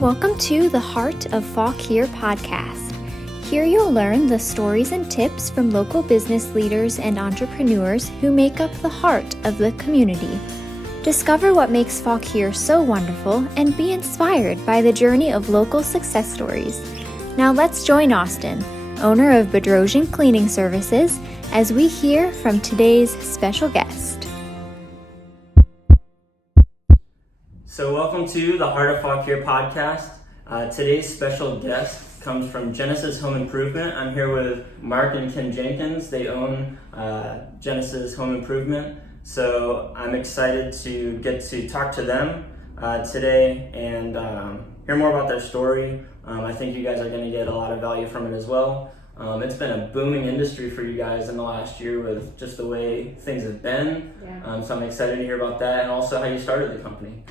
Welcome to the Heart of Fauquier podcast. Here you'll learn the stories and tips from local business leaders and entrepreneurs who make up the heart of the community. Discover what makes Fauquier so wonderful and be inspired by the journey of local success stories. Now let's join Austin, owner of Bedrosian Cleaning Services, as we hear from today's special guest. So welcome to the Heart of Fauquier podcast. Today's special guest comes from Genesis Home Improvement. I'm here with Mark and Kim Jenkins. They own Genesis Home Improvement. So I'm excited to get to talk to them today and hear more about their story. I think you guys are going to get a lot of value from it as well. It's been a booming industry for you guys in the last year with just the way things have been. Yeah. So I'm excited to hear about that and also how you started the company.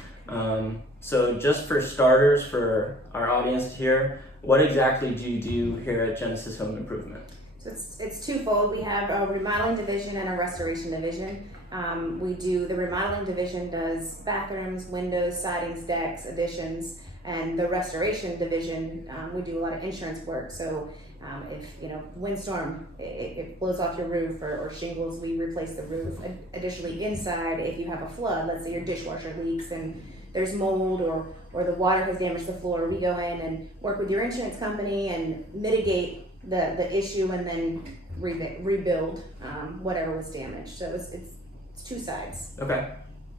So just for starters, for our audience here, what exactly do you do here at Genesis Home Improvement? So it's twofold. We have a remodeling division and a restoration division. The remodeling division does bathrooms, windows, sidings, decks, additions, and the restoration division, we do a lot of insurance work. So if windstorm, it blows off your roof or shingles, we replace the roof. Additionally, inside, if you have a flood, let's say your dishwasher leaks and there's mold or the water has damaged the floor, we go in and work with your insurance company and mitigate the issue and then rebuild whatever was damaged. So it's two sides. Okay,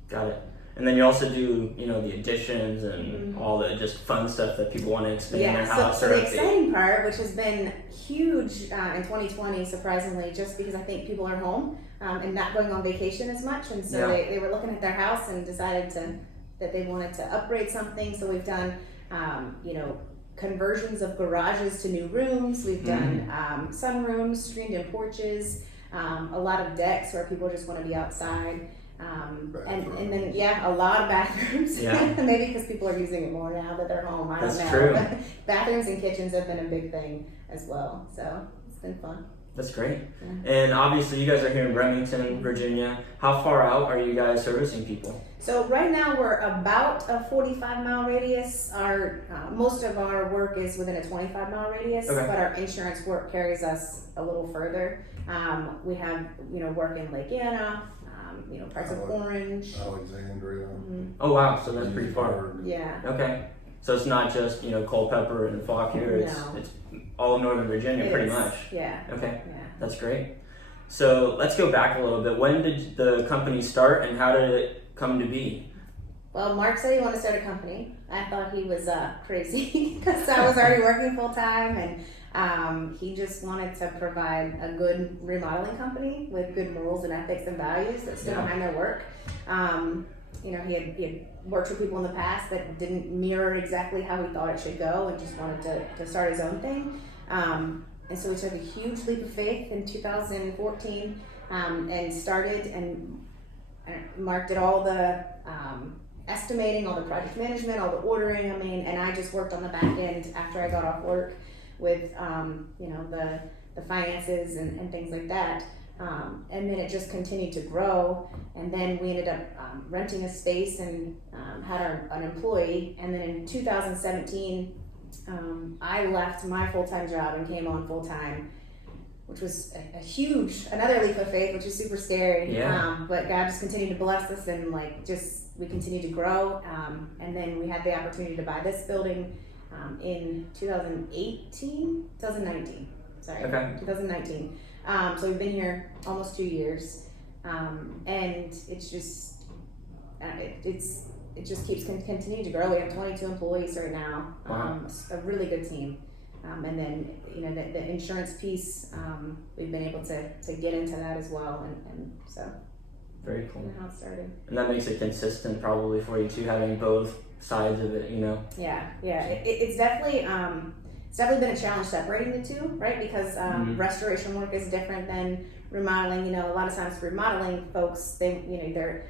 got it. And then you also do, the additions and all the just fun stuff that people want to expand their house. So the exciting part, which has been huge in 2020, surprisingly, just because I think people are home and not going on vacation as much, and so they were looking at their house and decided that they wanted to upgrade something. So we've done, conversions of garages to new rooms. We've done sunrooms, screened-in porches, a lot of decks where people just want to be outside. And then a lot of bathrooms. Yeah. Maybe because people are using it more now that they're home. I don't know. That's true. But bathrooms and kitchens have been a big thing as well. So it's been fun. That's great. Yeah. And obviously you guys are here in Remington, Virginia. How far out are you guys servicing people? So right now we're about a 45-mile radius. Our most of our work is within a 25-mile radius, but our insurance work carries us a little further. We have work in Lake Anna, parts of Orange, Alexandria. Oh wow, so that's pretty far. Yeah. Okay. So it's not just Culpeper and Fauquier. It's all of Northern Virginia, pretty much. Yeah. Okay. Yeah. That's great. So let's go back a little bit. When did the company start, and how did it come to be? Well, Mark said he wanted to start a company. I thought he was crazy because I was already working full time, and he just wanted to provide a good remodeling company with good morals and ethics and values that stood behind their work. He had worked with people in the past that didn't mirror exactly how he thought it should go, and just wanted to start his own thing. And so we took a huge leap of faith in 2014 and started, and Mark did all the estimating, all the project management, all the ordering. And I just worked on the back end after I got off work with the finances and things like that. And then it just continued to grow, and then we ended up renting a space and had an employee. And then in 2017, I left my full-time job and came on full-time, which was another leap of faith, which is super scary. Yeah. But God just continued to bless us, and we continued to grow. And then we had the opportunity to buy this building in 2019. Sorry, okay. 2019. So we've been here almost 2 years, and it's just it just keeps continuing to grow. We have 22 employees right now. Wow. A really good team. And then the insurance piece, we've been able to get into that as well, and so very cool. How it started. And that makes it consistent probably for you too, having both sides of it. Yeah. It's definitely been a challenge separating the two, right? Because restoration work is different than remodeling. A lot of times remodeling folks, they're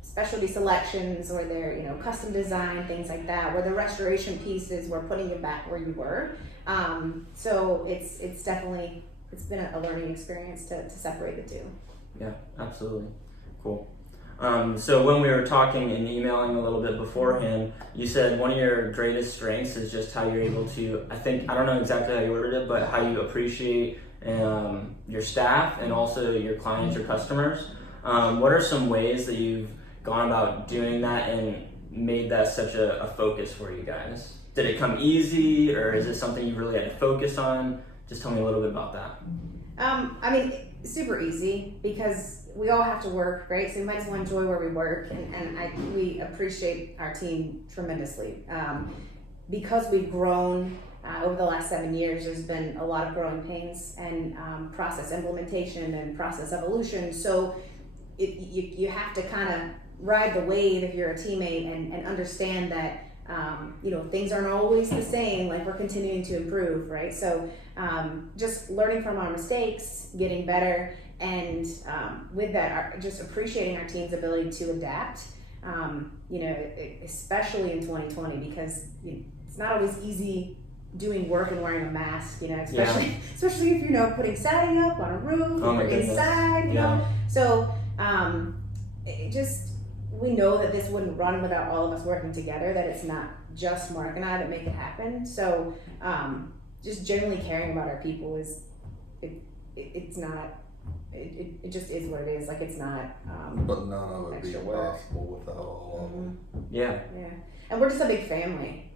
specialty selections or their custom design, things like that, where the restoration pieces were putting you back where you were. So it's been a learning experience to separate the two. Yeah, absolutely. Cool. So when we were talking and emailing a little bit beforehand, you said one of your greatest strengths is just how you're able to, I don't know exactly how you worded it, but how you appreciate your staff and also your clients or customers. What are some ways that you've gone about doing that and made that such a focus for you guys? Did it come easy, or is it something you really had to focus on? Just tell me a little bit about that. Super easy, because we all have to work, right? So we might as well enjoy where we work, and we appreciate our team tremendously. Because we've grown over the last 7 years, there's been a lot of growing pains and process implementation and process evolution. So you have to kind of ride the wave if you're a teammate and understand that things aren't always the same, like we're continuing to improve, right? So just learning from our mistakes, getting better, and with that, just appreciating our team's ability to adapt, especially in 2020, because it's not always easy doing work and wearing a mask, especially if putting siding up on a roof or inside, know. So we know that this wouldn't run without all of us working together, that it's not just Mark and I that make it happen. So just generally caring about our people it's not, it just is what it is. Like, it's not but none of it be possible without all of them. Yeah. And we're just a big family,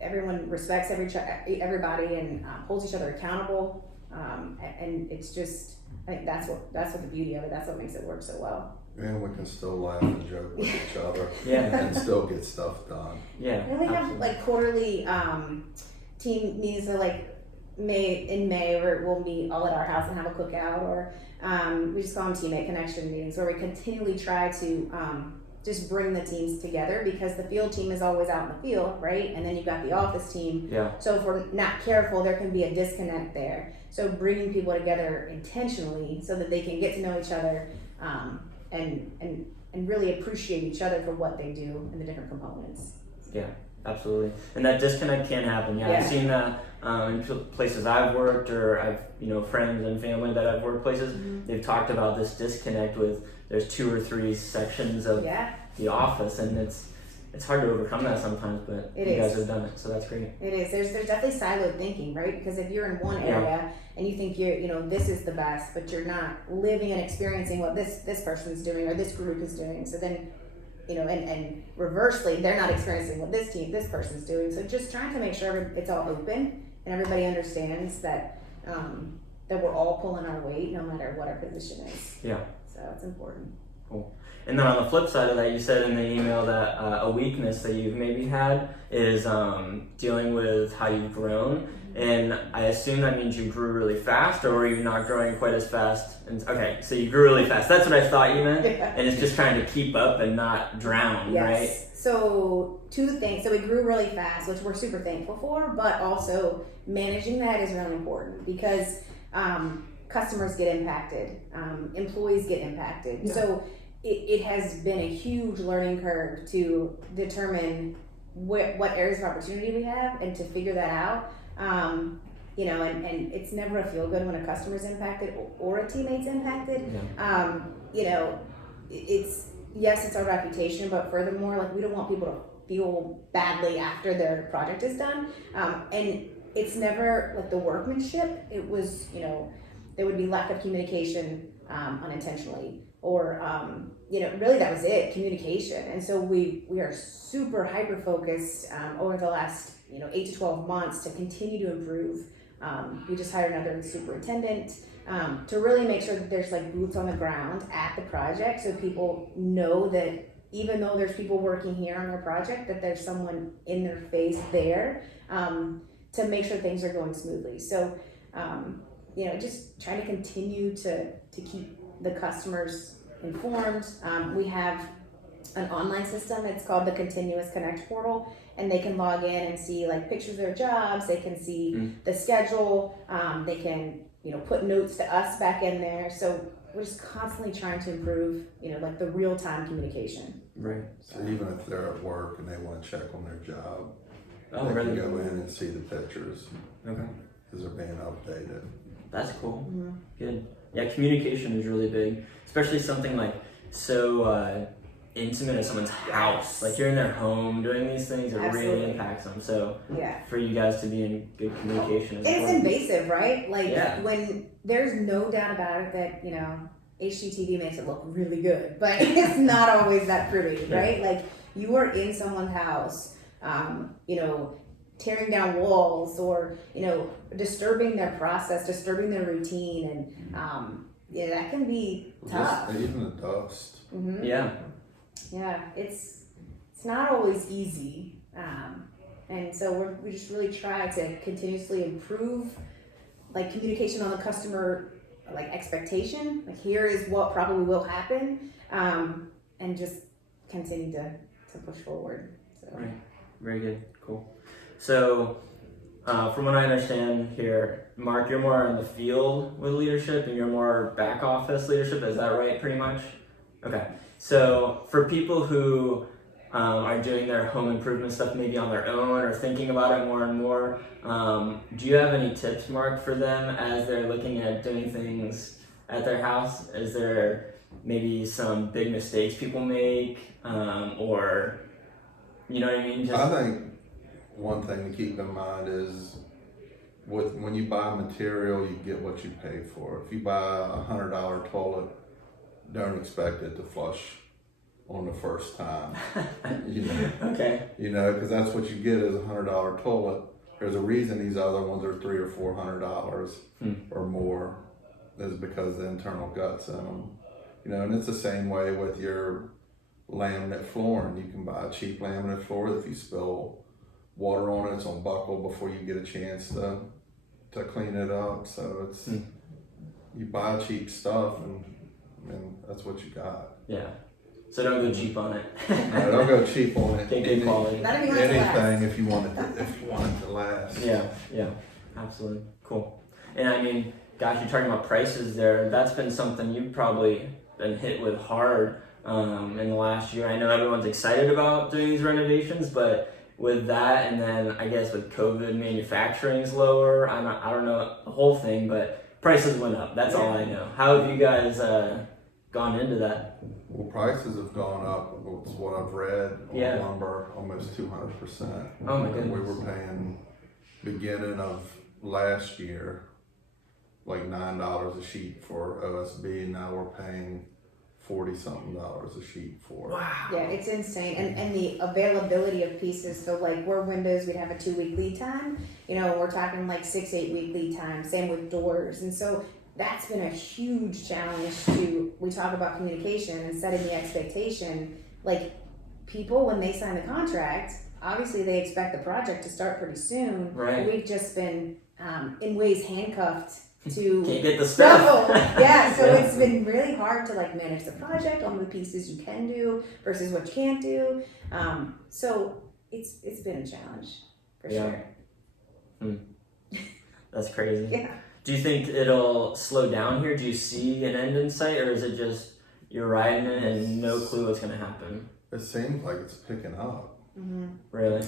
everyone respects everybody and holds each other accountable, and it's just, I think that's what the beauty of it. That's what makes it work so well. And we can still laugh and joke with each other, and still get stuff done. Yeah, and we have like quarterly team meetings, in May, where we'll meet all at our house and have a cookout, or we just call them teammate connection meetings, where we continually try to just bring the teams together, because the field team is always out in the field, right? And then you've got the office team. Yeah. So if we're not careful, there can be a disconnect there. So bringing people together intentionally so that they can get to know each other, and really appreciate each other for what they do and the different components. Yeah, absolutely. And that disconnect can happen. Yeah. I've seen that in places I've worked, or I've friends and family that I've worked places. Mm-hmm. They've talked about this disconnect with there's 2 or 3 sections of the office, and it's hard to overcome that sometimes, but you guys have done it, so that's great. It is. There's definitely siloed thinking, right? Because if you're in one area and you think this is the best, but you're not living and experiencing what this person's doing or this group is doing, so then and reversely, they're not experiencing what this person's doing. So just trying to make sure it's all open and everybody understands that that we're all pulling our weight, no matter what our position is. Yeah. So it's important. Cool. And then on the flip side of that, you said in the email that a weakness that you've maybe had is dealing with how you've grown. And I assume that means you grew really fast, or were you not growing quite as fast? Okay, so you grew really fast. That's what I thought you meant. And it's just trying to keep up and not drown, right? So 2 things. So we grew really fast, which we're super thankful for, but also managing that is really important, because customers get impacted, employees get impacted. Yeah. So it has been a huge learning curve to determine what areas of opportunity we have and to figure that out. And it's never a feel good when a customer's impacted or a teammate's impacted. Yeah. It's our reputation, but furthermore, we don't want people to feel badly after their project is done. And it's never the workmanship. It was, there would be lack of communication unintentionally, or really that was it, communication. And so we are super hyper focused over the last 8 to 12 months to continue to improve. We just hired another superintendent to really make sure that there's boots on the ground at the project, so people know that even though there's people working here on their project, that there's someone in their face there to make sure things are going smoothly. So just trying to continue to keep the customers informed. We have an online system. It's called the Continuous Connect portal, and they can log in and see pictures of their jobs. They can see the schedule. They can put notes to us back in there. So we're just constantly trying to improve the real-time communication. Right. So even if they're at work and they want to check on their job, they really? can go in and see the pictures. Okay. Because they're being updated. That's cool. Mm-hmm. Good. Yeah, communication is really big, especially something like so intimate as someone's house. Like you're in their home doing these things, it really impacts them. So for you guys to be in good communication is important. It's invasive, right? Like when there's no doubt about it that, you know, HGTV makes it look really good, but it's not always that pretty, right? Like you are in someone's house, you know, tearing down walls or, you know, disturbing their process, disturbing their routine, and that can be tough. Even the dust. Mm-hmm. Yeah, it's not always easy, and so we just really try to continuously improve, like communication on the customer, like expectation. Like here is what probably will happen, and just continue to push forward. So. Right, very good, cool. So, from what I understand here, Mark, you're more in the field with leadership, and you're more back office leadership. Is that right, pretty much? Okay. So for people who are doing their home improvement stuff maybe on their own or thinking about it more and more, do you have any tips, Mark, for them as they're looking at doing things at their house? Is there maybe some big mistakes people make, or you know what I mean? I think one thing to keep in mind is when you buy material, you get what you pay for. If you buy a $100 toilet, don't expect it to flush on the first time. You know? Okay. You know, because that's what you get is a $100 toilet. There's a reason these other ones are $300 or $400 or more, is because the internal guts in them. You know, and it's the same way with your laminate flooring. You can buy a cheap laminate floor. If you spill water on it, it's on buckle before you get a chance to clean it up. So it's you buy cheap stuff and that's what you got. Yeah. So don't go cheap on it. No, don't go cheap on it. Take good quality. Not if you want it to last. Anything if you want it to last. Yeah, absolutely. Cool. And I mean, gosh, you're talking about prices there. That's been something you've probably been hit with hard in the last year. I know everyone's excited about doing these renovations, but with that, and then I guess with COVID, manufacturing's lower. I don't know the whole thing, but prices went up. That's all I know. How have you guys gone into that? Well, prices have gone up. It's what I've read on lumber, almost 200%. Oh my goodness. We were paying beginning of last year like $9 a sheet for OSB. Now we're paying $40-something a sheet for. Wow. Yeah, it's insane. And the availability of pieces. So like we're windows, we'd have a 2-week lead time. You know, we're talking like 6-8 week lead time. Same with doors. And so that's been a huge challenge we talk about communication and setting the expectation. Like people, when they sign the contract, obviously they expect the project to start pretty soon. Right. We've just been in ways handcuffed to can't get the stuff. Yeah, so it's been really hard to like manage the project on the pieces you can do versus what you can't do. So it's been a challenge for sure. That's crazy. Yeah. Do you think it'll slow down here? Do you see an end in sight, or is it just you're riding it and no clue what's going to happen? It seems like it's picking up. Mm-hmm. Really?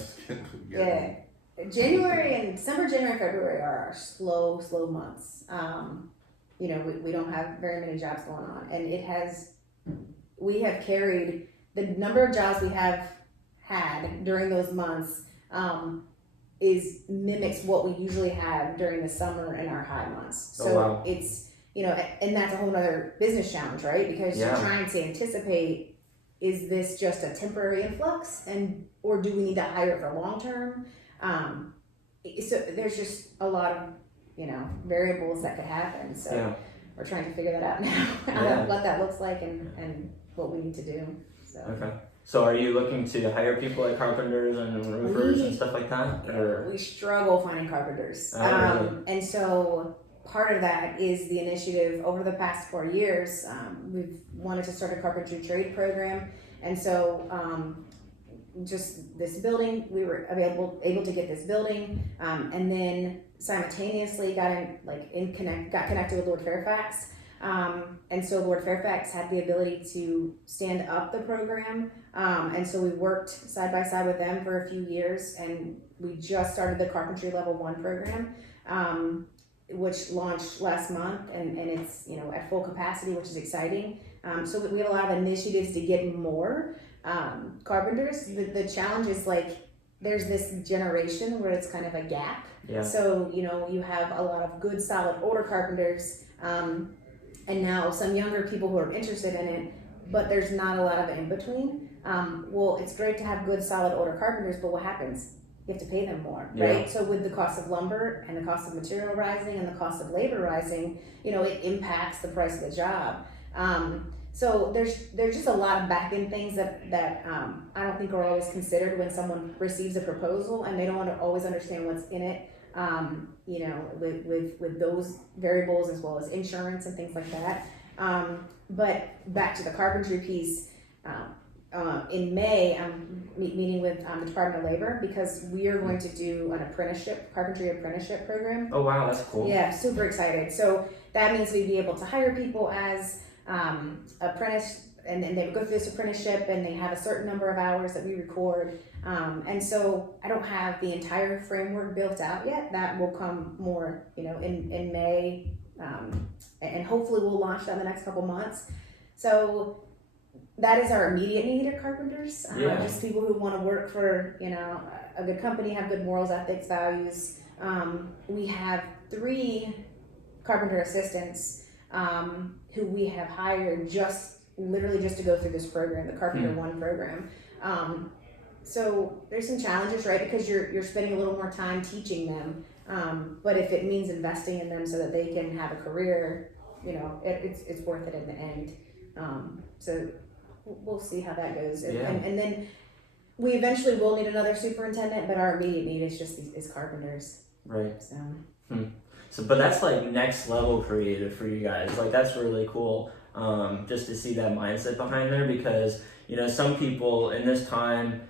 Yeah. December, January, February are our slow months. You know, we don't have very many jobs going on, and we have carried the number of jobs we have had during those months mimics what we usually have during the summer and our high months. So it's, you know, and that's a whole other business challenge, right? Because you're trying to anticipate, is this just a temporary influx or do we need to hire for long term? So there's just a lot of, you know, variables that could happen. So we're trying to figure that out now, what that looks like and what we need to do. So. Okay. So are you looking to hire people like carpenters and roofers and stuff like that? Or? We struggle finding carpenters. Really? And so part of that is the initiative over the past 4 years. We've wanted to start a carpentry trade program. And so just this building, we were able to get this building, and then simultaneously got connected with Lord Fairfax. And so Lord Fairfax had the ability to stand up the program. And so we worked side by side with them for a few years, and we just started the carpentry level 1 program. which launched last month, and it's, at full capacity, which is exciting. So we have a lot of initiatives to get more carpenters. The challenge is there's this generation where it's kind of a gap. Yeah. So, you have a lot of good, solid, older carpenters, and now some younger people who are interested in it, but there's not a lot of in between. Well, it's great to have good, solid, older carpenters, but what happens? You have to pay them more, right? So with the cost of lumber and the cost of material rising and the cost of labor rising, it impacts the price of the job. So there's just a lot of back end things that I don't think are always considered when someone receives a proposal, and they don't always understand what's in it. With those variables, as well as insurance and things like that. But back to the carpentry piece, in May, I'm meeting with the Department of Labor, because we are going to do an carpentry apprenticeship program. Oh wow, that's cool. Yeah, super excited. So that means we'd be able to hire people as apprentice, and then they would go through this apprenticeship, and they have a certain number of hours that we record. And so I don't have the entire framework built out yet. That will come more, in May, and hopefully we'll launch that in the next couple months. So that is our immediate need of carpenters. Just people who want to work for, a good company, have good morals, ethics, values. We have 3 carpenter assistants who we have hired literally just to go through this program, the Carpenter One program. So there's some challenges, right? Because you're spending a little more time teaching them. But if it means investing in them so that they can have a career, it's worth it in the end. So we'll see how that goes. And then we eventually will need another superintendent, but our immediate need is just is carpenters. Right. So, but that's next level creative for you guys. That's really cool. Just to see that mindset behind there, because some people in this time,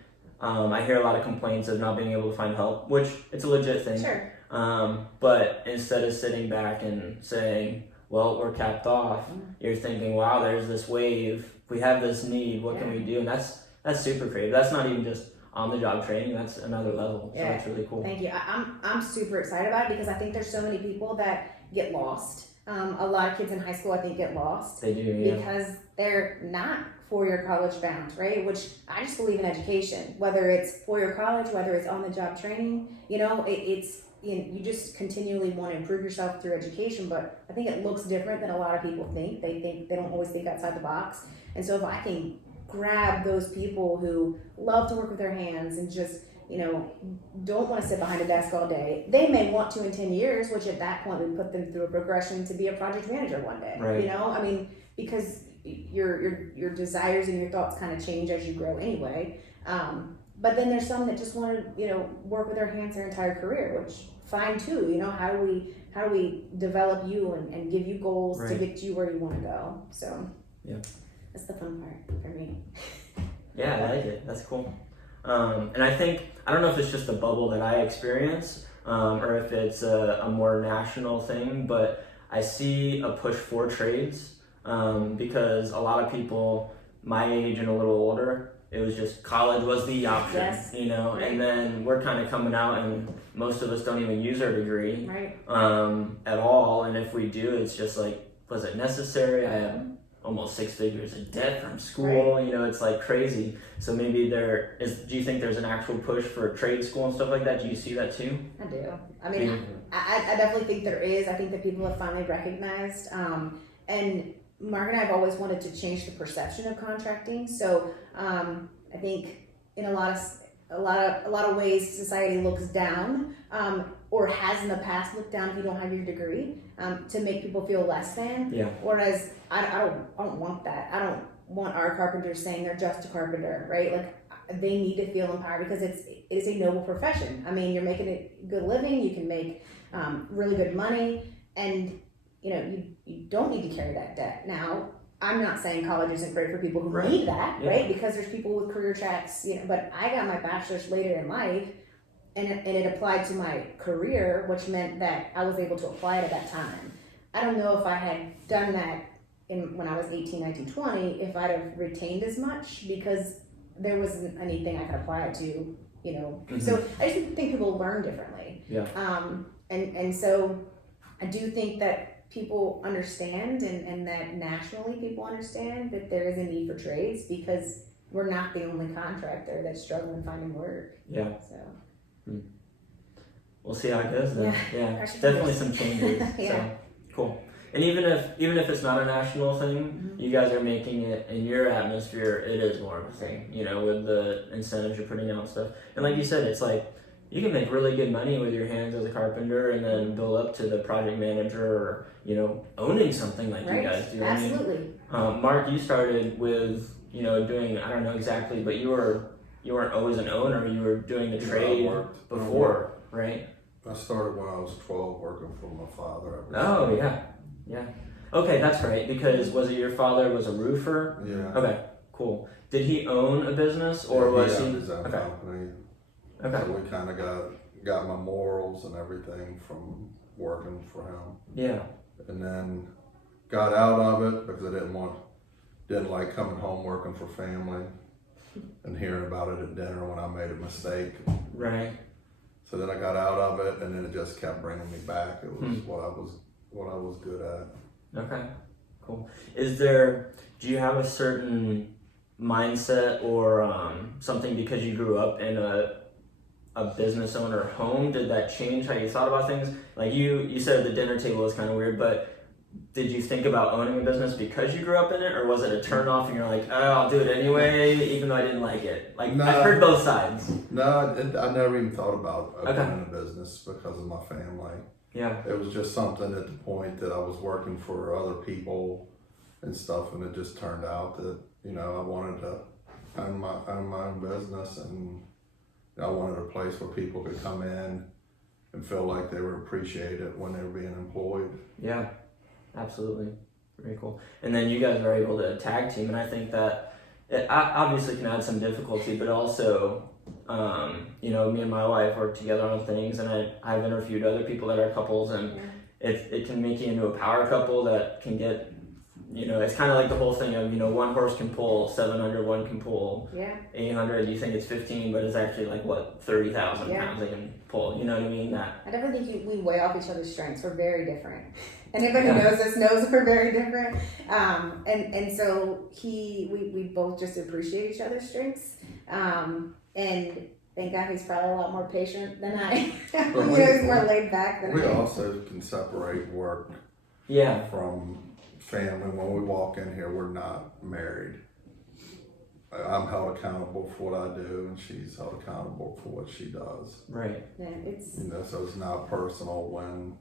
I hear a lot of complaints of not being able to find help, which it's a legit thing. Sure. But instead of sitting back and saying, well, we're capped off, you're thinking, wow, there's this wave, we have this need, what can we do? And that's super creative. That's not even just on the job training, that's another level. So that's really cool. Thank you. I'm super excited about it, because I think there's so many people that get lost. A lot of kids in high school, I think, get lost. They do, yeah. Because they're not four-year college bound, right? Which I just believe in education, whether it's four-year college, whether it's on-the-job training, you just continually want to improve yourself through education. But I think it looks different than a lot of people think. They don't always think outside the box. And so if I can grab those people who love to work with their hands and just don't want to sit behind a desk all day. They may want to in 10 years, which at that point we put them through a progression to be a project manager one day. Right. Because your desires and your thoughts kind of change as you grow anyway. But then there's some that just want to, work with their hands their entire career, which fine too. How do we develop you and give you goals to get you where you want to go? So that's the fun part for me. Yeah, I like it. That's cool. And I don't know if it's just a bubble that I experience, or if it's a more national thing, but I see a push for trades, because a lot of people my age and a little older, it was just college was the option, Right. And then we're kind of coming out and most of us don't even use our degree at all. And if we do, it's just was it necessary? I have almost 6 figures in debt from school, it's crazy. So maybe do you think there's an actual push for trade school and stuff like that? Do you see that too? I do. I definitely think there is. I think that people have finally recognized, and Mark and I have always wanted to change the perception of contracting. So I think in a lot of ways society looks down, or has in the past looked down if you don't have your degree, to make people feel less than. Yeah. Whereas I don't want that. I don't want our carpenters saying they're just a carpenter, right? They need to feel empowered, because it is a noble profession. You're making a good living. You can make really good money, and you don't need to carry that debt. Now, I'm not saying college isn't great for people who need that, right? Because there's people with career tracks, but I got my bachelor's later in life, and it applied to my career, which meant that I was able to apply it at that time. I don't know if I had done that when I was 18, 19, 20, if I'd have retained as much, because there wasn't anything I could apply it to, So I just think people learn differently. Yeah. And so I do think that people understand and that nationally people understand that there is a need for trades because we're not the only contractor that's struggling finding work. Yeah. So. We'll see how it goes then. Yeah. Definitely some changes. Yeah. So cool. And even if it's not a national thing, you guys are making it in your atmosphere. It is more of a thing, with the incentives you're putting out and stuff. And like you said, it's like you can make really good money with your hands as a carpenter, and then build up to the project manager, or owning something like you guys do. Absolutely. Mark, you started with doing, I don't know exactly, but you weren't always an owner. You were doing the trade before, right? I started when I was 12 working for my father. Oh, yeah. Okay, that's right, because was it your father was a roofer? Yeah. Okay, cool. Did he own a business, or was he? His own company. Okay. So we kind of got my morals and everything from working for him. Yeah. And then got out of it because I didn't like coming home working for family and hearing about it at dinner when I made a mistake. Right. So then I got out of it, and then it just kept bringing me back. It was what I was good at. Okay, cool. Do you have a certain mindset or something because you grew up in a business owner home? Did that change how you thought about things? Like you said the dinner table was kind of weird, but did you think about owning a business because you grew up in it, or was it a turn off and you're like, oh, I'll do it anyway, even though I didn't like it? Like, no, I've heard both sides. No, I never even thought about opening a business because of my family. Yeah. It was just something at the point that I was working for other people and stuff, and it just turned out that, I wanted to own my own business, and I wanted a place where people could come in and feel like they were appreciated when they were being employed. Yeah. Absolutely. Very cool. And then you guys are able to tag team, and I think that it obviously can add some difficulty, but also, me and my wife work together on things, and I've interviewed other people that are couples, and it can make you into a power couple that can get, it's kind of like the whole thing of, one horse can pull 700, one can pull 800, you think it's 15, but it's actually like, 30,000 pounds they can pull, you know what I mean? I definitely think we weigh off each other's strengths. We're very different. Anybody who knows us knows we're very different. And so we both just appreciate each other's strengths. And thank God he's probably a lot more patient than I am. He's more laid back than I am. We also can separate work from family. When we walk in here, we're not married. I'm held accountable for what I do, and she's held accountable for what she does. Right. Yeah, it's so it's not personal when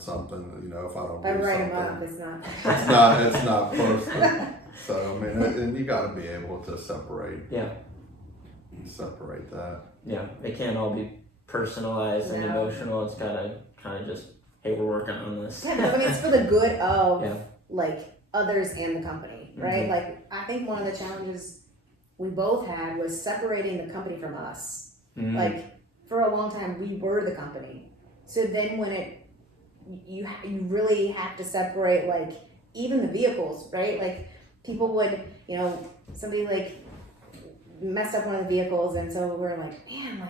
something, if I don't do I write something. them up, It's not personal. So and you got to be able to separate that. Yeah, it can't all be personalized and emotional. It's gotta kind of just, hey, we're working on this. It's for the good of others and the company, right? Mm-hmm. Like, I think one of the challenges we both had was separating the company from us. Mm-hmm. Like, for a long time, we were the company. So then when you really have to separate, like, even the vehicles, right? Like, people would, somebody messed up one of the vehicles, and so we're like, man,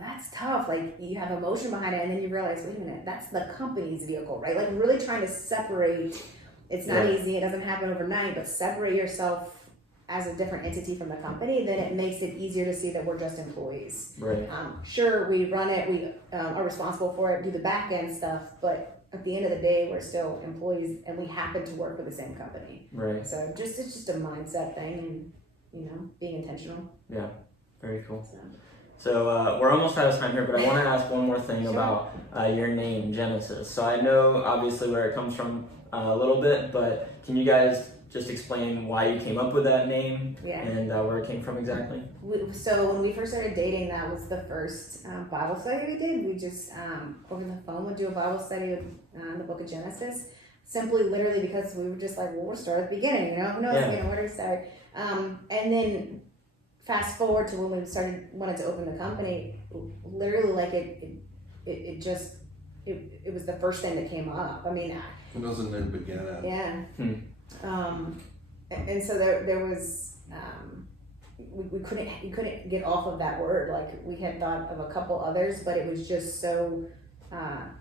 that's tough. Like, you have emotion behind it, and then you realize, wait a minute, that's the company's vehicle, right? Like, really trying to separate. It's not easy. It doesn't happen overnight, but separate yourself as a different entity from the company, then it makes it easier to see that we're just employees. Right. Sure, we run it, we are responsible for it, do the back end stuff, but at the end of the day, we're still employees, and we happen to work for the same company. Right. So it's just a mindset thing, and being intentional. Yeah. Very cool. So we're almost out of time here, but I want to ask one more thing about your name, Genesis. So I know obviously where it comes from a little bit, but can you guys just explain why you came up with that name and where it came from exactly? So when we first started dating, that was the first Bible study we did. We just, over the phone, would do a Bible study of the book of Genesis. Simply, literally, because we were just like, well, we'll start at the beginning, who knows, where do we start? And then fast forward to when we wanted to open the company, literally, like, it was the first thing that came up. I mean, it was a new beginning. Yeah. And so there was we couldn't get off of that word. Like, we had thought of a couple others, but it was just so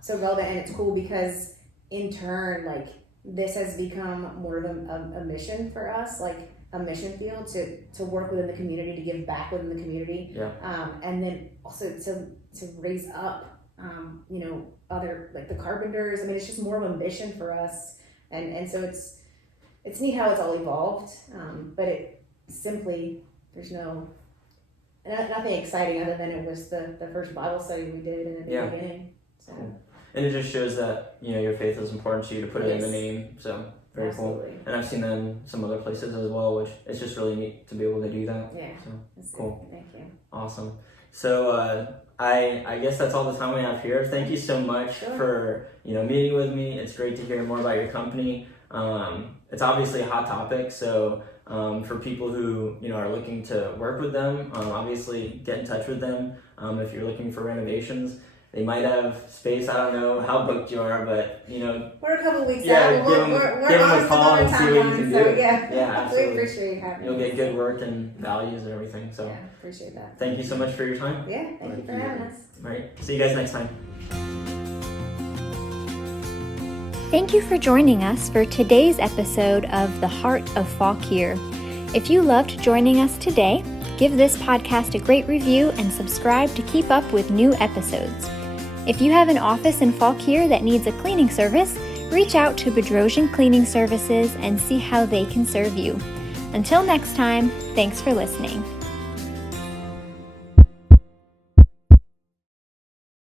so relevant, and it's cool because in turn, like, this has become more of a mission for us, like a mission field to work within the community, to give back within the community, and then also to raise up, other, like, the carpenters. I mean, it's just more of a mission for us, and so it's neat how it's all evolved, but it simply, there's nothing exciting other than it was the first Bible study we did in the beginning. So. And it just shows that, your faith is important to you, to put it in the name. So very Absolutely. cool. And I've seen that in some other places as well, which it's just really neat to be able to do that. Yeah. So That's cool. Thank you. Awesome. So I guess that's all the time we have here. Thank you so much for meeting with me. It's great to hear more about your company. It's obviously a hot topic, so for people who are looking to work with them, obviously get in touch with them. If you're looking for renovations, they might have space. I don't know how booked you are, but we're a couple weeks yeah, out. give them a call and see what you can do. Yeah, absolutely. we appreciate you having You'll us. get good work and values and everything. So appreciate that. Thank you so much for your time. Yeah, thank you for having us. All right, see you guys next time. Thank you for joining us for today's episode of The Heart of Fauquier. If you loved joining us today, give this podcast a great review and subscribe to keep up with new episodes. If you have an office in Fauquier that needs a cleaning service, reach out to Bedrosian Cleaning Services and see how they can serve you. Until next time, thanks for listening.